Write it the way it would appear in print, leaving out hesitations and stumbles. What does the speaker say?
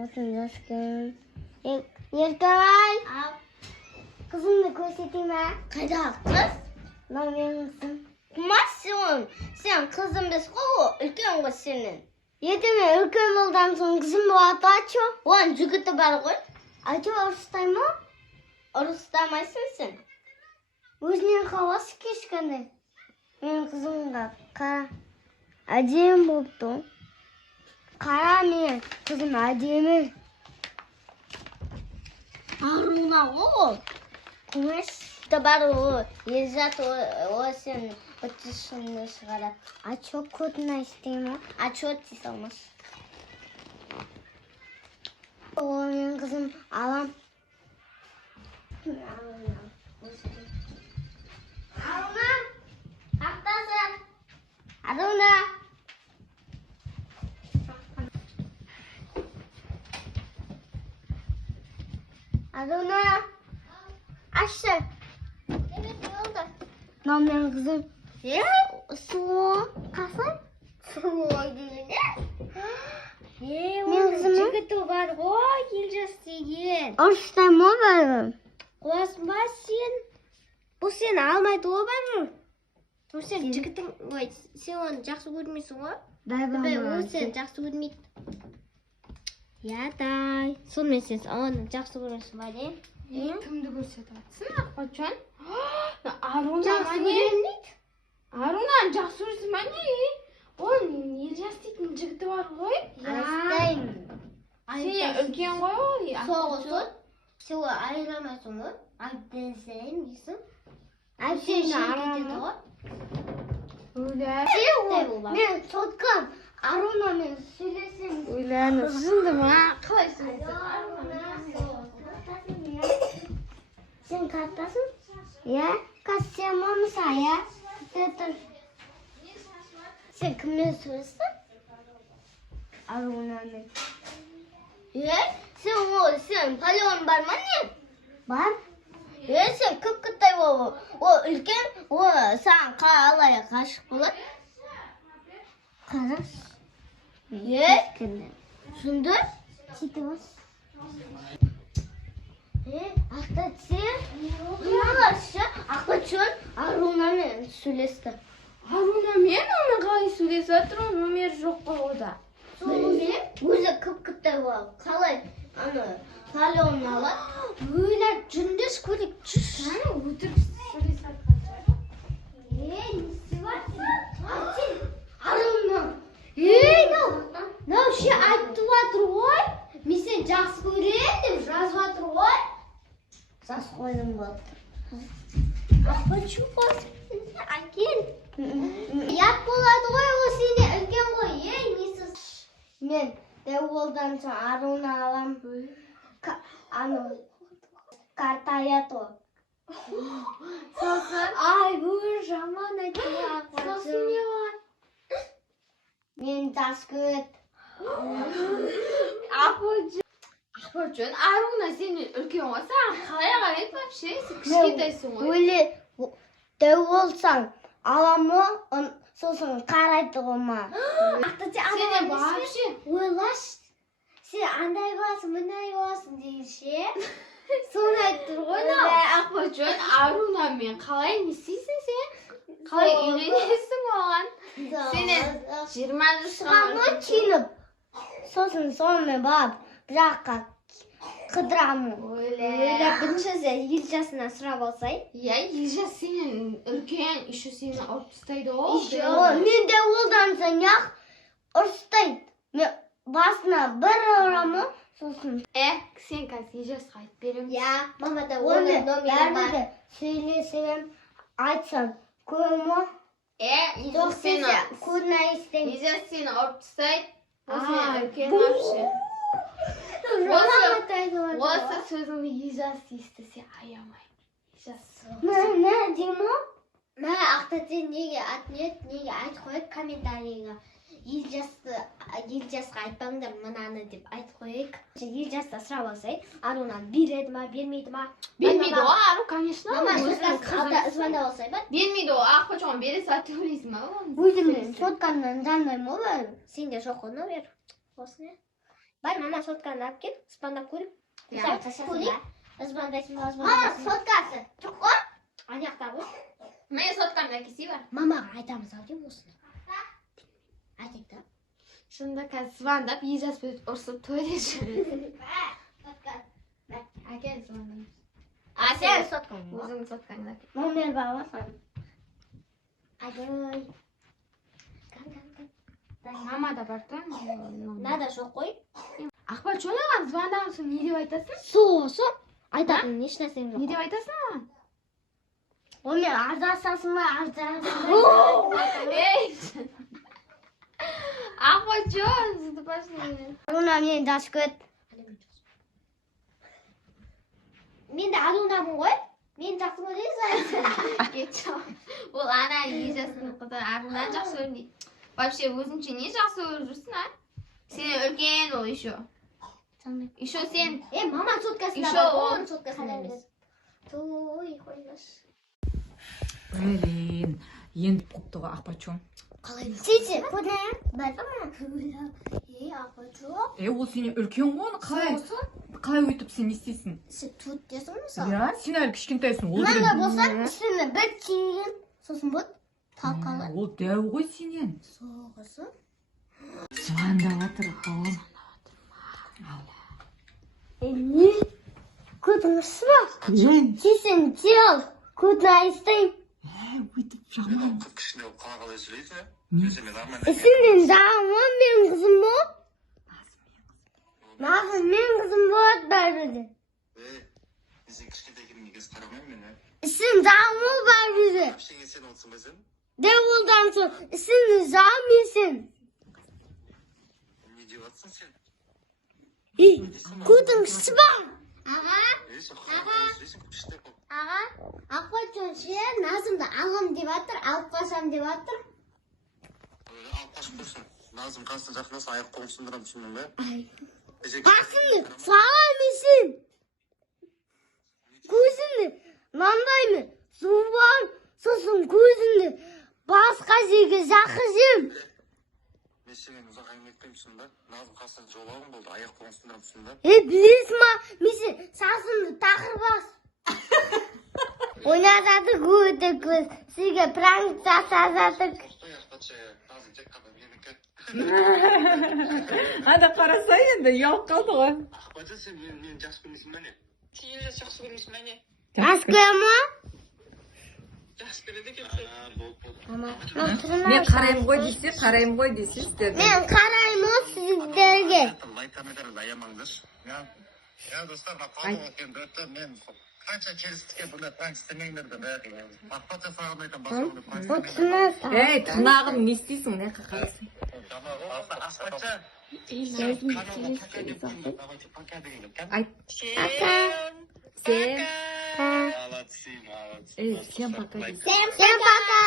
Olsun aşkım. Yelkay. Kızımla koşeteyim ha. Kayda kız? Lan benim kızım. Kumasın. Sen kızın biz kovu. Ülken kız senin. Yedeme ülkem oldan sonra kızım bu hafta açıyor. Ulan cügütü var koy. Açıyor oruçtayım mı? Oruçlamaysın sen. Өзінің havası кешкенде. Менің қызым да қара әдемі болыпты. Қара менің қызым әдемі. Aruna o. Күміс. İşte var o. Yezzat o sen ötüşünü çıkarıp. А чё көтін істеймін? A çok tisalmış. О, менің қызым алам. Aruna. Haklısın. Аруна. Аруна. Ашты. Evet ne oldu? Мынау менің қызым. Su. Қасым? Su değil. Менің қызым. Жігіті бар ғой, елжас деген. Ұрыстаймын ғой бәрібір. Қуасың ба сен? Бұл сені алмайды ғой бәрібір. Бұл сен жігітің, ой, сен оны жақсы көрмейсің ғой? Ол сені жақсы көрмейді. Ядай. Сонымен сен оны жақсы көресің ба дейм? Кімді көрсетіп жатсың, Ақбатжан? Аруна Жақсы ма не? көрем дейді. Арунаны жақсы көресің ба не? Оның Елжас дейтін жігіті бар ғой. Астаймын. Сен үлкен ғой ол. Соғысын. Сен айырамайсың ғой? Айттансайын дейсің. Әй, Сен сені жігіт арамын. еді ғой? Өлә. Мен соткам. Арунамен сөйлесем. Өләні сынды ма? Қалай сөйлесің? Сен картасың? Иә? Қазір сен мамыса, иә? Тұр. Sen kimle söylüyorsun? Arunaмен. Sen palyon var mı ne? Бар? Sen kıpkıtay o ülken o sen alaya kaşık bulat. Қараш. Şundur. Сөйтіп бас. Aktat sen. Bunlarsa akbatçın Aruna'nın söylesti. Арунамен оны қалай сөйлесіп жатыр, оның номері жоқ қой ода. Өзі кıpkıtay o kalay anı palyon alır. Böyle cündüz kulik çüş. Өтірік сөйлесіп жатқан. Nesi var? Aruna. Мынау ше айтып жатыр ғой. Мен сені жақсы көремін деп жазып жатыр ғой. Жазып қойдым болды. Хочу әкел. Ят болады ғой, ол сене үлкен ғой. Несі? Мен дәуолдан соң Аруна алам. Картаят ол. Сосын. Ай, бұл жаман айтты. Сосын не бар? Мен жас көреді. Ақбатжан, Аруна сенен үлкен ғой, саған қалай қарайды вообще? Сен кішкентайсың ғой. Өлі дәу болсаң аламы, сосын қарайды ғой ма. Сенен вообще Ойлаш, сен андай боласың, мындай боласың деген ше. Соны айтып ғой да. Ақбатжан, Арунамен қалай не істейсің сен? Қалай үйленесің оған? Сенен 20 жасқа Шығамын киініп. Сосын сонымен барып, бір жаққа қыдырамын. Бірінші сен ел жасына сұрап алсай. Иә, Елжас сенен үлкен, еще сені ұрып тастайды ғой. Мен де олдан соң яқ ұрыстайды. Мен басына бір ұрамын, сосын. Сен қазір Елжасқа айтып беремін. Мама да Оны оның номері бар. бәрі сөйлесем, айтсам, көмі. Елжас сені Көдін айыстайым. Елжас сені ұрып тастайды. Ол А, сені үлкен бұл. вообще. Осы сөзіңді Елжас естісе аямайды. Елжас. Не деймін? Мә ақтатен неге атнет, неге айтып қойып комментарийға. Елжасқа айтпаңдар мынаны деп айтып қойып. Елжаста сұрап алсай, Арунан береді ма, бермейді ма? Бермейді ғой, Ару, конечно. Мама, өзінің содан қызын. қалда звондап алсай ба? Бермейді ғой, Ақбатжан бере сала төлейсің ба? Өзімнің соткамнан жанбаймын ғой бәрі. Сенде жоқ қой номер. Осыны. Бар, мама сотканы алып кел, спандап көріп. Мама, соткасы. Жоқ қой. Аяқта ғой. Мен соткамда әкесі бар. Мамаға айтамыз ау деймін осыны. Айтайық та. Шында қазір звондап, ежас ұрсып төре жүреді. Әкел звондап. Сен соткаң. Өзің соткаңда. Мамер баба сан. Айдай. Мама да бар да. Нада жоқ қой. Ақбар жолаған звондаған соң не деп айтасың? Сосын айтатын еш нәрсем Не жоқ. деп айтасың маған? Ол мен арзасасың ба, арзасың Ей! Ақбар жол, зыды башын. Аруна мені дашып көт. Мен де Арунамын ғой. Мен жақсы көресің. Кетші. Ол ана ежасының қызы ағынан жақсы өрмейді. Вообще өзіңше не жақсы өріп жүрсің, а? Сен үлкен ол еще. Еще сен... Мама соткасында Еще бар, он. оның соткасында емес. Той, қоймаш. Блин, енді қопты ғой Ақбатжон. Қалай? Сиси, көнәң? Бәді ма? Ақбатжон. Ол сенен үлкен ғой, қалай өйтіп сен не істейсің? Сен тут десің мысалы? Иә, сен әлі кішкентайсың. Мынандай болса, үстіне бір тиген, сосын бұд, талқалы. Ол дәу ғой сенен. Соғысы. Звондап жатыр, Не? Көтіңісі ба? Сен дел, көтін айыстың. Өйтіп жаман. Кішкене болып қалай сөйлейсің, ә? Не? Өзіме нормально. Сенен дағымы менің қызым бол? Назым менің қызым болады бәрі. Сен кішкентай екеніңе кез қарамаймын мен, ә? Сен дағымы бәрі. Ештеңе сен отсың ба сен? Дәу олдан соң, сен замесің. Не деп жатсың сен? Көтіңісі ба? Аға? Сен қалай сөйлейсің, күшті қол. Аға, Ақбатжон ше Назымды алам деп жатыр, алып қашам деп жатыр. Алып қашып көрсін. Назым қасына жақындаса аяқ қолын сындырамын түсіндің бе? Басымды салам есен. Көзімді маңдаймын, су бар, сосын көзімді басқа жерге жақызым. Мен сенен ұзақ әңгіме етпеймін түсіндің бе? Назым қасына жолауым болды, аяқ қолын сындырамын түсіндің бе? Білесің ма, мен сен сасымды тақыр бас. Ойнатады көті көз, сізге пранк жасатадық. Қостай ақпатшы, Назым тек қана менікі. Ада қараса енді, ұялып қалды ғой. Ақпатшы, сен мені жақсы көрмейсің бе не? Сен елжас жақсы көрмейсің бе не? Аскөй ма? Жақсы көреді екенсің. Болды. Мен қараймын ғой десе істеді. Мен қараймын сіздерге. Лайктарыңызды аямаңыздаршы. Я достар, мен қанша келістікке бұндай пранк істемеңдерді бәрі. Ақпат жасағанды айтам, басқаны пранк істемеңдерді. Ей, тырнағым не істейсің, не қақарсың? Ақпатша. Айт. Сен. Ей, всем пока. Всем пока!